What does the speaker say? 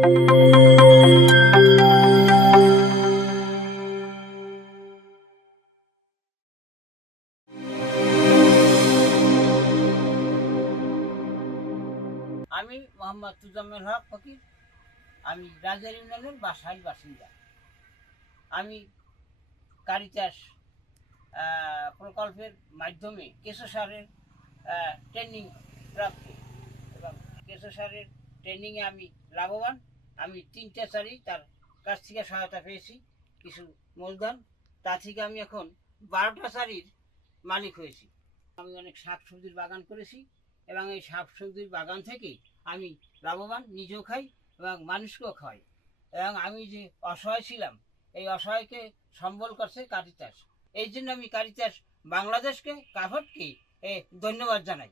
আমি মোহাম্মদ তুজাম্মেল হক ফকির। আমি রাজার ইউনিয়নের বাসাইল বাসিন্দা। আমি কারিচাষ প্রকল্পের মাধ্যমে কেঁচো সারের ট্রেনিং প্রাপ্ত এবং কেঁচো সারের ট্রেনিংয়ে আমি লাভবান। আমি 3টে চারি তার কাছ থেকে সহায়তা পেয়েছি, কিছু মূলধন। তা থেকে আমি এখন 12টা চারির মালিক হয়েছি। আমি অনেক শাকসবজির বাগান করেছি এবং এই শাকসবজির বাগান থেকে আমি লাভবান, নিজেও খাই এবং মানুষকেও খাই। এবং আমি যে অসহায় ছিলাম, এই অসহায়কে সম্বল করছে কারিচাষ। এই জন্য আমি কারিচাষ বাংলাদেশকে, কাফটকে ধন্যবাদ জানাই।